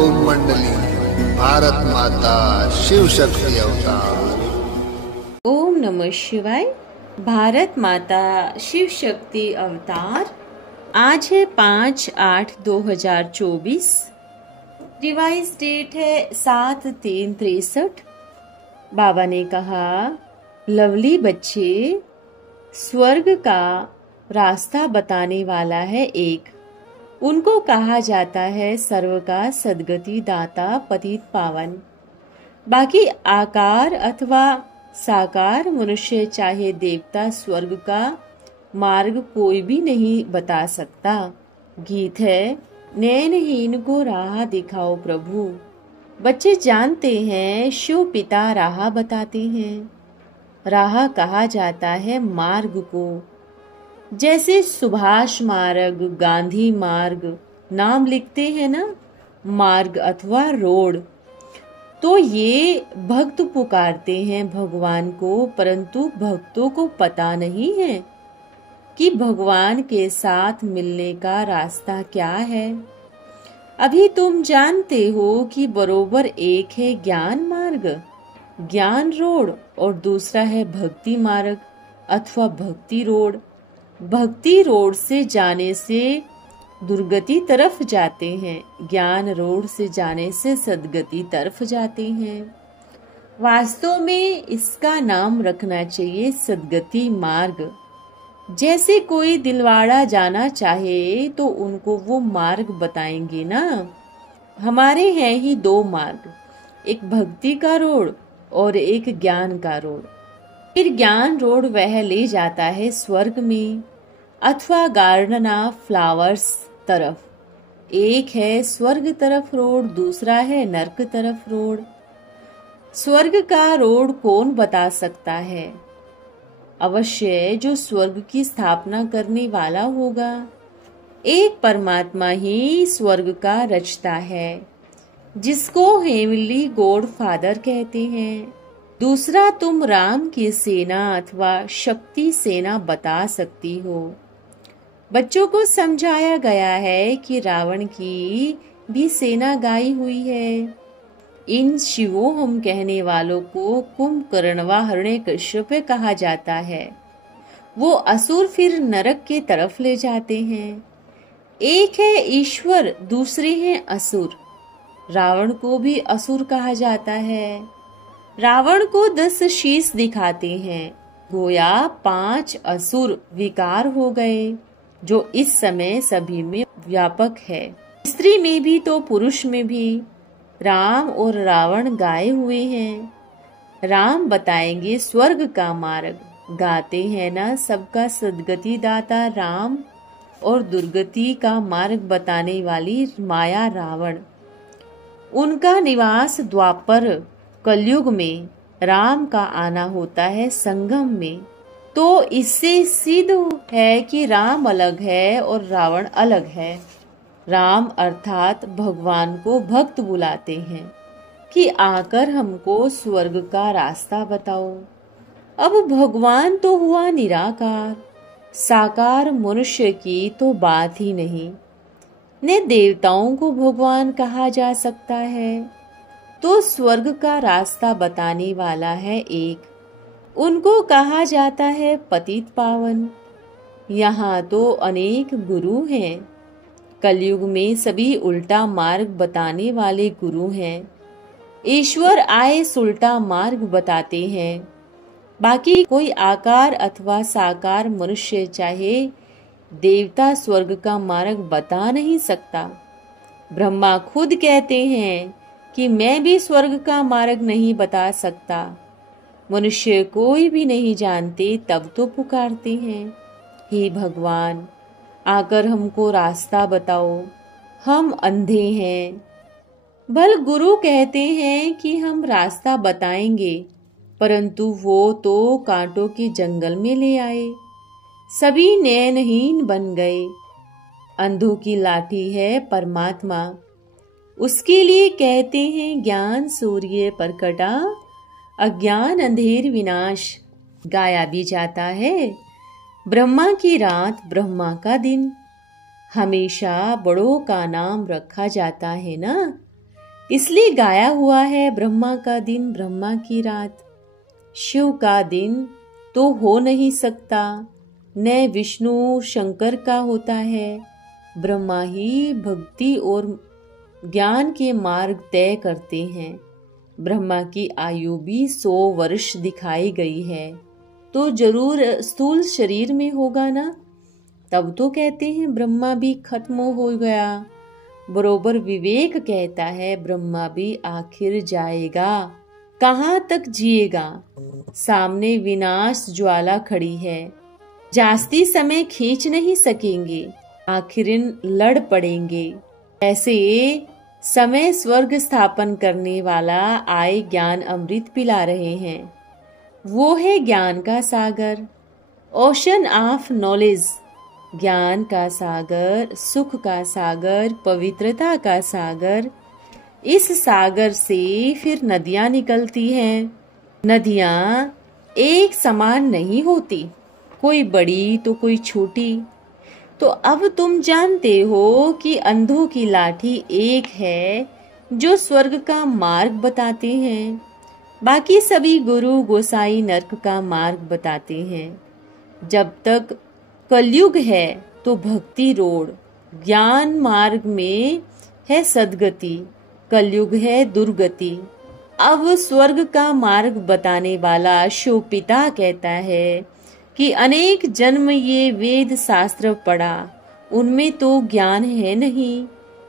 ओम मंडली भारत माता शिव शक्ति अवतार। ओम नमः शिवाय। भारत माता शिव शक्ति अवतार। आज है 5/8/2024। रिवाइज डेट है 7/3/63। बाबा ने कहा, लवली बच्चे, स्वर्ग का रास्ता बताने वाला है एक। उनको कहा जाता है सर्व का सद्गति दाता पतित पावन। बाकी आकार अथवा साकार मनुष्य चाहे देवता स्वर्ग का मार्ग कोई भी नहीं बता सकता। गीत है, नैनहीन को राह दिखाओ प्रभु। बच्चे जानते हैं शिव पिता राह बताते हैं। राह कहा जाता है मार्ग को। जैसे सुभाष मार्ग, गांधी मार्ग नाम लिखते हैं ना, मार्ग अथवा रोड, तो ये भक्त पुकारते हैं भगवान को, परंतु भक्तों को पता नहीं है कि भगवान के साथ मिलने का रास्ता क्या है। अभी तुम जानते हो कि बरोबर एक है ज्ञान मार्ग, ज्ञान रोड, और दूसरा है भक्ति मार्ग अथवा भक्ति रोड। भक्ति रोड से जाने से दुर्गति तरफ जाते हैं, ज्ञान रोड से जाने से सद्गति तरफ जाते हैं। वास्तव में इसका नाम रखना चाहिए सद्गति मार्ग। जैसे कोई दिलवाड़ा जाना चाहे तो उनको वो मार्ग बताएंगे ना। हमारे हैं ही दो मार्ग, एक भक्ति का रोड और एक ज्ञान का रोड। फिर ज्ञान रोड वह ले जाता है स्वर्ग में अथवा गार्डन ऑफ फ्लावर्स तरफ। एक है स्वर्ग तरफ रोड, दूसरा है नरक तरफ रोड। स्वर्ग का रोड कौन बता सकता है? अवश्य जो स्वर्ग की स्थापना करने वाला होगा। एक परमात्मा ही स्वर्ग का रचता है, जिसको हेवनली गॉड फादर कहते हैं। दूसरा तुम राम की सेना अथवा शक्ति सेना बता सकती हो। बच्चों को समझाया गया है कि रावण की भी सेना गाई हुई है। इन शिवोहम कहने वालों को कुंभकर्ण व हिरण्यकश्यप कहा जाता है। वो असुर फिर नरक के तरफ ले जाते हैं। एक है ईश्वर, दूसरे हैं असुर। रावण को भी असुर कहा जाता है। रावण को 10 शीश दिखाते हैं, गोया 5 असुर विकार हो गए, जो इस समय सभी में व्यापक है। स्त्री में भी तो पुरुष में भी राम और रावण गाए हुए हैं। राम बताएंगे स्वर्ग का मार्ग, गाते हैं ना सबका सद्गति दाता राम, और दुर्गति का मार्ग बताने वाली माया रावण। उनका निवास द्वापर कलयुग में, राम का आना होता है संगम में। तो इससे सिद्ध है कि राम अलग है और रावण अलग है। राम अर्थात भगवान को भक्त बुलाते हैं कि आकर हमको स्वर्ग का रास्ता बताओ। अब भगवान तो हुआ निराकार, साकार मनुष्य की तो बात ही नहीं। ने देवताओं को भगवान कहा जा सकता है, तो स्वर्ग का रास्ता बताने वाला है एक। उनको कहा जाता है पतित पावन। यहाँ तो अनेक गुरु हैं। कलयुग में सभी उल्टा मार्ग बताने वाले गुरु हैं। ईश्वर आए उल्टा मार्ग बताते हैं। बाकी कोई आकार अथवा साकार मनुष्य चाहे देवता स्वर्ग का मार्ग बता नहीं सकता। ब्रह्मा खुद कहते हैं कि मैं भी स्वर्ग का मार्ग नहीं बता सकता। मनुष्य कोई भी नहीं जानते, तब तो पुकारते हैं, हे भगवान आकर हमको रास्ता बताओ, हम अंधे हैं। भल गुरु कहते हैं कि हम रास्ता बताएंगे, परंतु वो तो कांटों के जंगल में ले आए, सभी नैनहीन बन गए। अंधों की लाठी है परमात्मा, उसके लिए कहते हैं ज्ञान सूर्य प्रकटा, अज्ञान अंधेर विनाश। गाया भी जाता है ब्रह्मा की रात ब्रह्मा का दिन। हमेशा बड़ों का नाम रखा जाता है ना। इसलिए गाया हुआ है ब्रह्मा का दिन ब्रह्मा की रात। शिव का दिन तो हो नहीं सकता, न विष्णु शंकर का होता है। ब्रह्मा ही भक्ति और ज्ञान के मार्ग तय करते हैं। ब्रह्मा की आयु भी 100 वर्ष दिखाई गई है, तो जरूर स्थूल शरीर में होगा ना। तब तो कहते हैं ब्रह्मा भी खत्म हो गया। बरोबर विवेक कहता है ब्रह्मा भी आखिर जाएगा, कहाँ तक जिएगा। सामने विनाश ज्वाला खड़ी है, जास्ती समय खींच नहीं सकेंगे, आखिरिन लड़ पड़ेंगे। ऐसे समय स्वर्ग स्थापन करने वाला आए ज्ञान अमृत पिला रहे हैं। वो है ज्ञान का सागर, ओशन ऑफ नॉलेज। ज्ञान का सागर, सुख का सागर, पवित्रता का सागर। इस सागर से फिर नदियां निकलती हैं। नदियां एक समान नहीं होती, कोई बड़ी तो कोई छोटी। तो अब तुम जानते हो कि अंधों की लाठी एक है जो स्वर्ग का मार्ग बताते हैं, बाकी सभी गुरु गोसाई नरक का मार्ग बताते हैं। जब तक कलयुग है तो भक्ति रोड, ज्ञान मार्ग में है सदगति, कलयुग है दुर्गति। अब स्वर्ग का मार्ग बताने वाला शिव पिता कहता है कि अनेक जन्म ये वेद शास्त्र पढ़ा, उनमें तो ज्ञान है नहीं।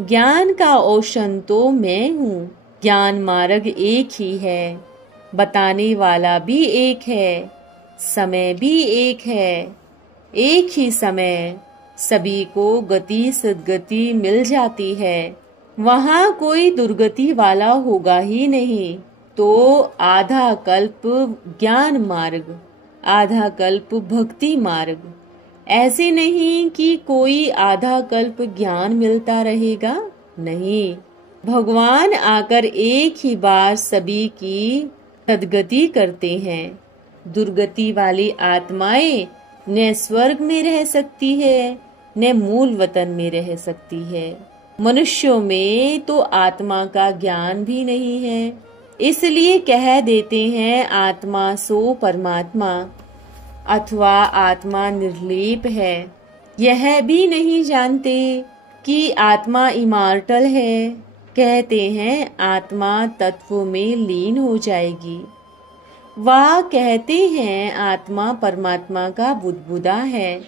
ज्ञान का ओशन तो मैं हूँ। ज्ञान मार्ग एक ही है, बताने वाला भी एक है, समय भी एक है। एक ही समय सभी को गति सद्गति मिल जाती है, वहाँ कोई दुर्गति वाला होगा ही नहीं। तो आधा कल्प ज्ञान मार्ग, आधा कल्प भक्ति मार्ग। ऐसे नहीं कि कोई आधा कल्प ज्ञान मिलता रहेगा, नहीं। भगवान आकर एक ही बार सभी की सद्गति करते हैं। दुर्गति वाली आत्माएं न स्वर्ग में रह सकती है, न मूल वतन में रह सकती है। मनुष्यों में तो आत्मा का ज्ञान भी नहीं है, इसलिए कह देते हैं आत्मा सो परमात्मा, अथवा आत्मा निर्लेप है। यह भी नहीं जानते कि आत्मा इमॉर्टल है। कहते हैं आत्मा तत्व में लीन हो जाएगी। वह कहते हैं आत्मा परमात्मा का बुदबुदा है।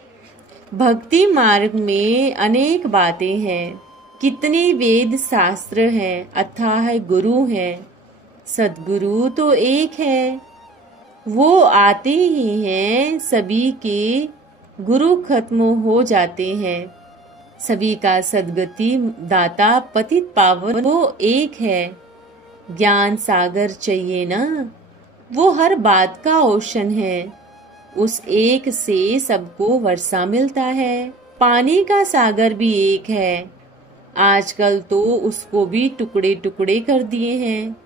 भक्ति मार्ग में अनेक बातें हैं, कितने वेद शास्त्र हैं, अथाह गुरु हैं। सद्गुरु तो एक है, वो आते ही हैं, सभी के गुरु खत्म हो जाते हैं। सभी का सद्गति दाता पतित पावन वो एक है। ज्ञान सागर चाहिए ना, वो हर बात का ओशन है। उस एक से सबको वर्षा मिलता है। पानी का सागर भी एक है, आजकल तो उसको भी टुकड़े टुकड़े कर दिए हैं।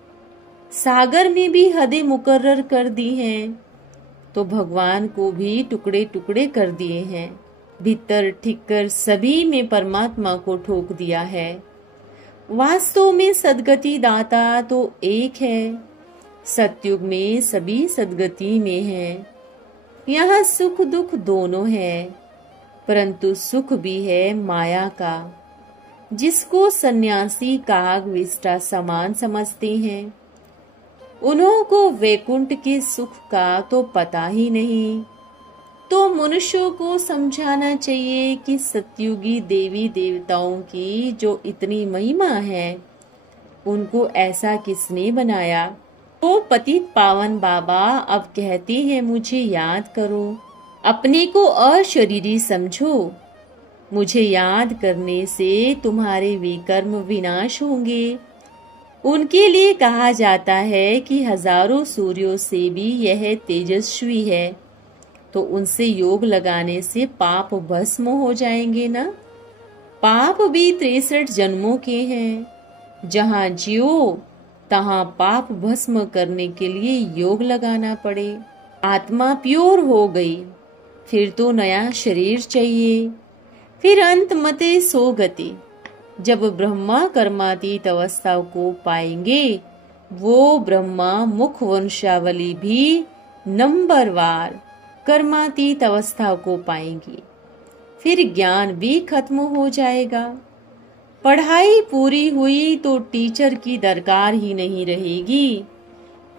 सागर में भी हदें मुकर्रर कर दी हैं, तो भगवान को भी टुकड़े टुकड़े कर दिए हैं। भीतर ठिक्कर सभी में परमात्मा को ठोक दिया है। वास्तव में सद्गति दाता तो एक है। सतयुग में सभी सद्गति में हैं। यहाँ सुख दुख दोनों है, परंतु सुख भी है माया का, जिसको सन्यासी काग विष्टा समान समझते हैं। उन्हों को वैकुंठ के सुख का तो पता ही नहीं। तो मनुष्यों को समझाना चाहिए कि सतयुगी देवी देवताओं की जो इतनी महिमा है, उनको ऐसा किसने बनाया। तो पतित पावन बाबा अब कहते हैं मुझे याद करो, अपने को अशरीरी समझो। मुझे याद करने से तुम्हारे विकर्म विनाश होंगे। उनके लिए कहा जाता है कि हजारों सूर्यों से भी यह तेजस्वी है, तो उनसे योग लगाने से पाप भस्म हो जाएंगे ना। पाप भी 63 जन्मों के हैं। जहाँ जियो तहाँ पाप भस्म करने के लिए योग लगाना पड़े। आत्मा प्योर हो गई, फिर तो नया शरीर चाहिए, फिर अंत मते सो गति। जब ब्रह्मा कर्मातीत अवस्था को पाएंगे, वो ब्रह्मा मुख वंशावली भी नंबरवार कर्मातीत अवस्था को पाएंगी। फिर ज्ञान भी खत्म हो जाएगा। पढ़ाई पूरी हुई तो टीचर की दरकार ही नहीं रहेगी।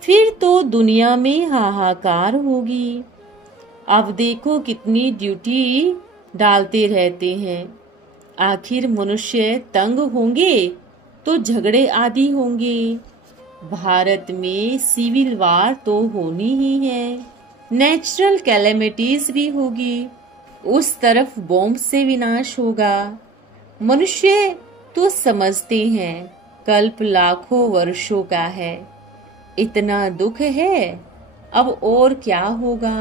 फिर तो दुनिया में हाहाकार होगी। अब देखो कितनी ड्यूटी डालते रहते हैं। आखिर मनुष्य तंग होंगे तो झगड़े आदि होंगे। भारत में सिविल वार तो होनी ही है, नेचुरल कैलेमिटीज भी होगी। उस तरफ बॉम्ब से विनाश होगा। मनुष्य तो समझते हैं कल्प लाखों वर्षों का है। इतना दुख है, अब और क्या होगा।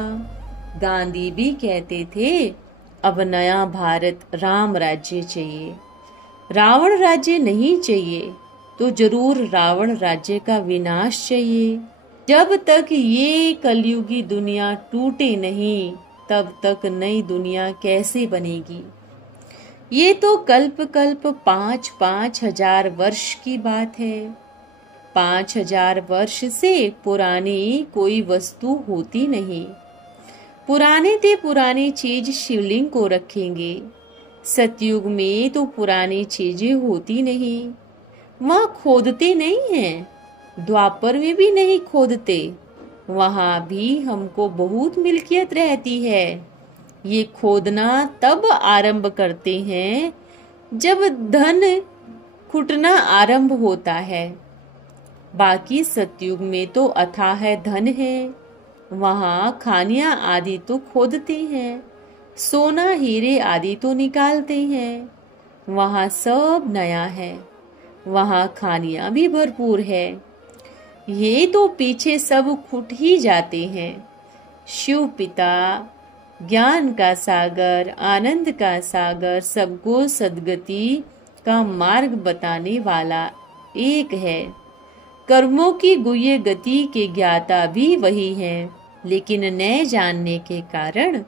गांधी भी कहते थे अब नया भारत राम राज्य चाहिए, रावण राज्य नहीं चाहिए। तो जरूर रावण राज्य का विनाश चाहिए। जब तक ये कलयुगी दुनिया टूटे नहीं, तब तक नई दुनिया कैसे बनेगी। ये तो कल्प कल्प 5-5 हजार वर्ष की बात है। 5,000 वर्ष से पुरानी कोई वस्तु होती नहीं। पुराने ते पुरानी चीज शिवलिंग को रखेंगे। सतयुग में तो पुरानी चीजें होती नहीं, वहां खोदते नहीं हैं। द्वापर में भी नहीं खोदते, वहां भी हमको बहुत मिल्कियत रहती है। ये खोदना तब आरंभ करते हैं जब धन खुटना आरंभ होता है। बाकी सतयुग में तो अथाह धन है, वहां खानियां आदि तो खोदते हैं, सोना हीरे आदि तो निकालते हैं। वहां सब नया है, वहां खानियां भी भरपूर है। ये तो पीछे सब खुट ही जाते हैं। शिव पिता ज्ञान का सागर, आनंद का सागर, सबको सद्गति का मार्ग बताने वाला एक है। कर्मों की गुह्य गति के ज्ञाता भी वही हैं, लेकिन न जानने के कारण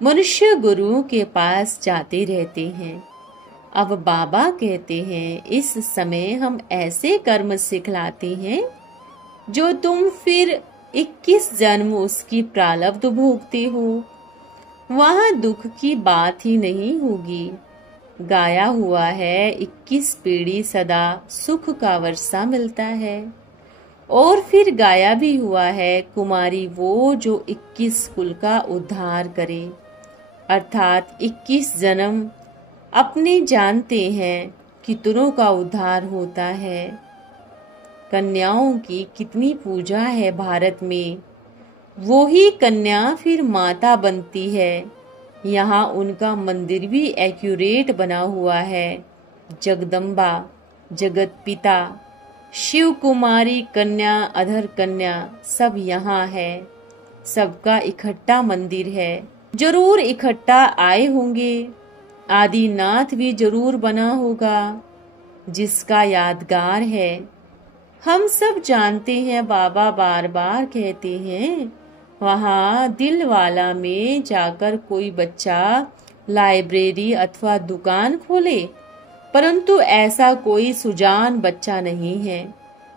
मनुष्य गुरुओं के पास जाते रहते हैं। अब बाबा कहते हैं इस समय हम ऐसे कर्म सिखलाते हैं जो तुम फिर 21 जन्म उसकी प्रारब्ध भोगते हो। वहां दुख की बात ही नहीं होगी। गाया हुआ है 21 पीढ़ी सदा सुख का वर्षा मिलता है। और फिर गाया भी हुआ है कुमारी वो जो 21 कुल का उद्धार करे। अर्थात 21 जन्म अपने जानते हैं कितनों का उद्धार होता है। कन्याओं की कितनी पूजा है भारत में। वो ही कन्या फिर माता बनती है। यहाँ उनका मंदिर भी एक्यूरेट बना हुआ है। जगदम्बा, जगत पिता, शिव कुमारी कन्या, अधर कन्या सब यहाँ है। सबका इकट्ठा मंदिर है। जरूर इकट्ठा आए होंगे। आदिनाथ भी जरूर बना होगा जिसका यादगार है। हम सब जानते हैं। बाबा बार बार कहते हैं वहाँ दिलवाला में जाकर कोई बच्चा लाइब्रेरी अथवा दुकान खोले, परंतु ऐसा कोई सुजान बच्चा नहीं है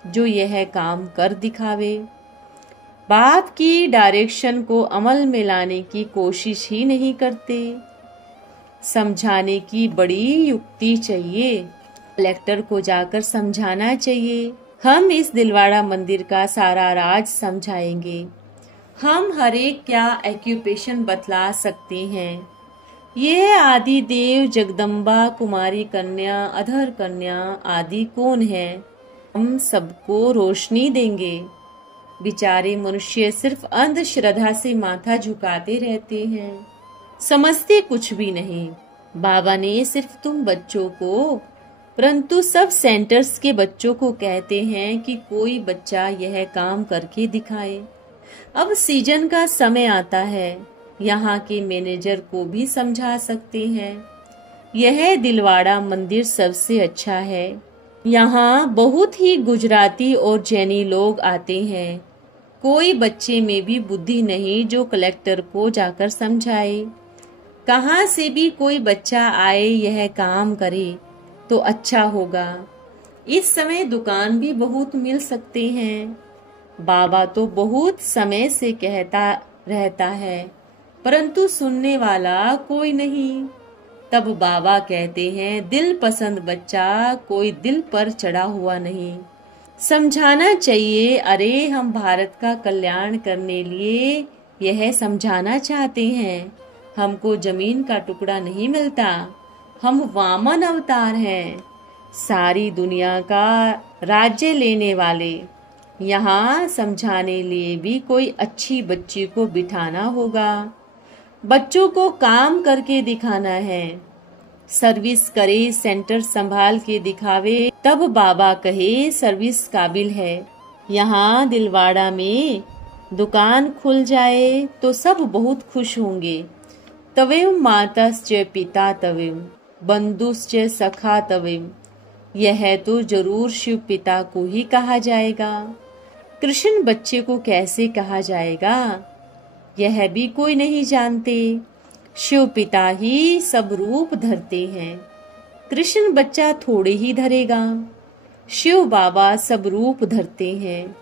जो यह काम कर दिखावे। बाप की डायरेक्शन को अमल में लाने की कोशिश ही नहीं करते। समझाने की बड़ी युक्ति चाहिए। कलेक्टर को जाकर समझाना चाहिए। हम इस दिलवाड़ा मंदिर का सारा राज समझाएंगे। हम हर एक क्या एक्यूपेशन बतला सकते हैं। ये आदि देव, जगदम्बा, कुमारी कन्या, अधर कन्या आदि कौन है। हम सबको रोशनी देंगे। बेचारे मनुष्य सिर्फ अंधश्रद्धा से माथा झुकाते रहते हैं, समझते कुछ भी नहीं। बाबा ने सिर्फ तुम बच्चों को, परंतु सब सेंटर्स के बच्चों को कहते हैं कि कोई बच्चा यह काम करके दिखाए। अब सीजन का समय आता है, यहाँ के मैनेजर को भी समझा सकते हैं। यह दिलवाड़ा मंदिर सबसे अच्छा है। यहाँ बहुत ही गुजराती और जैनी लोग आते हैं। कोई बच्चे में भी बुद्धि नहीं जो कलेक्टर को जाकर समझाए। कहाँ से भी कोई बच्चा आए यह काम करे। तो अच्छा होगा। इस समय दुकान भी बहुत मिल सकते हैं। बाबा तो बहुत समय से कहता रहता है, परंतु सुनने वाला कोई नहीं। तब बाबा कहते हैं, दिल पसंद बच्चा कोई दिल पर चढ़ा हुआ नहीं। समझाना चाहिए, अरे हम भारत का कल्याण करने लिए यह समझाना चाहते हैं। हमको जमीन का टुकड़ा नहीं मिलता, हम वामन अवतार हैं, सारी दुनिया का राज्य लेने वाले। यहाँ समझाने लिए भी कोई अच्छी बच्ची को बिठाना होगा। बच्चों को काम करके दिखाना है। सर्विस करे, सेंटर संभाल के दिखावे, तब बाबा कहे सर्विस काबिल है। यहाँ दिलवाड़ा में दुकान खुल जाए तो सब बहुत खुश होंगे। तवेम माताश्च पिता तवेम बंधुश्च सखा तवेम, यह तो जरूर शिव पिता को ही कहा जाएगा। कृष्ण बच्चे को कैसे कहा जाएगा, यह भी कोई नहीं जानते। शिव पिता ही सब रूप धरते हैं, कृष्ण बच्चा थोड़े ही धरेगा। शिव बाबा सब रूप धरते हैं।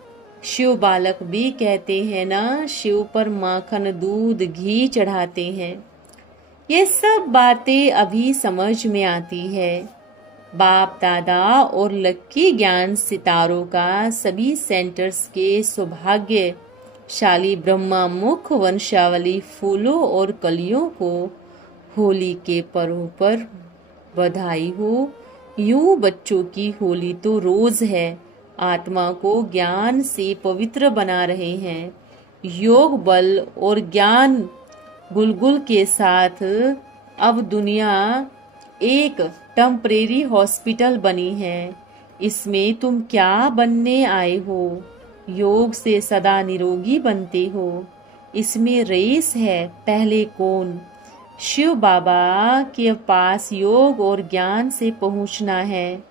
शिव बालक भी कहते हैं ना, शिव पर माखन दूध घी चढ़ाते हैं। ये सब बातें अभी समझ में आती है। बाप दादा और लक्की ज्ञान सितारों का सभी सेंटर्स के सौभाग्यशाली ब्रह्मा मुख वंशावली फूलों और कलियों को होली के पर्व पर बधाई हो। यूं बच्चों की होली तो रोज है, आत्मा को ज्ञान से पवित्र बना रहे हैं। योग बल और ज्ञान गुलगुल के साथ अब दुनिया एक टेम्परेरी हॉस्पिटल बनी है। इसमें तुम क्या बनने आए हो? योग से सदा निरोगी बनते हो। इसमें रेस है, पहले कौन? शिव बाबा के पास योग और ज्ञान से पहुंचना है।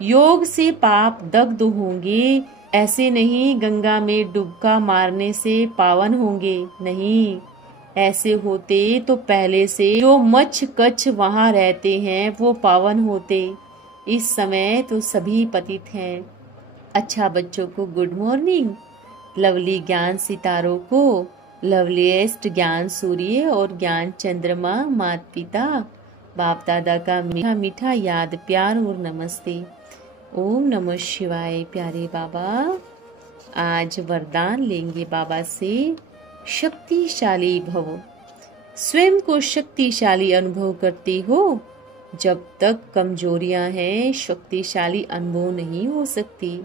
योग से पाप दग्ध होंगे, ऐसे नहीं गंगा में डुबका मारने से पावन होंगे, नहीं। ऐसे होते तो पहले से जो मच्छ कच्छ वहां रहते हैं वो पावन होते। इस समय तो सभी पतित हैं। अच्छा बच्चों को गुड मॉर्निंग। लवली ज्ञान सितारों को लवलीएस्ट ज्ञान सूर्य और ज्ञान चंद्रमा माता पिता बाप दादा का मीठा मीठा याद प्यार और नमस्ते। ओम नमः शिवाय। प्यारे बाबा, आज वरदान लेंगे बाबा से। शक्तिशाली भव। स्वयं को शक्तिशाली अनुभव करते हो। जब तक कमजोरियां हैं, शक्तिशाली अनुभव नहीं हो सकती।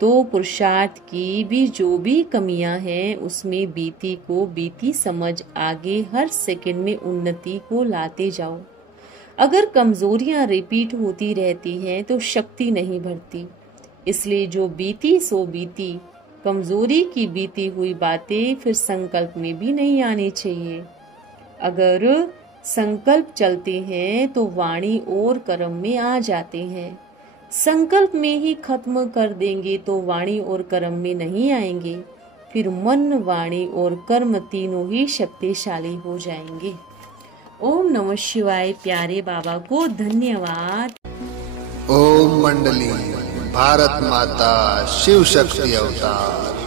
तो पुरुषार्थ की भी जो भी कमियां हैं, उसमें बीती को बीती समझ आगे हर सेकंड में उन्नति को लाते जाओ। अगर कमजोरियां रिपीट होती रहती हैं तो शक्ति नहीं बढ़ती। इसलिए जो बीती सो बीती, कमजोरी की बीती हुई बातें फिर संकल्प में भी नहीं आनी चाहिए। अगर संकल्प चलते हैं तो वाणी और कर्म में आ जाते हैं। संकल्प में ही खत्म कर देंगे तो वाणी और कर्म में नहीं आएंगे। फिर मन, वाणी और कर्म तीनों ही शक्तिशाली हो जाएंगे। ओम नमः शिवाय। प्यारे बाबा को धन्यवाद। ओम मंडली। भारत माता शिव शक्ति अवतार।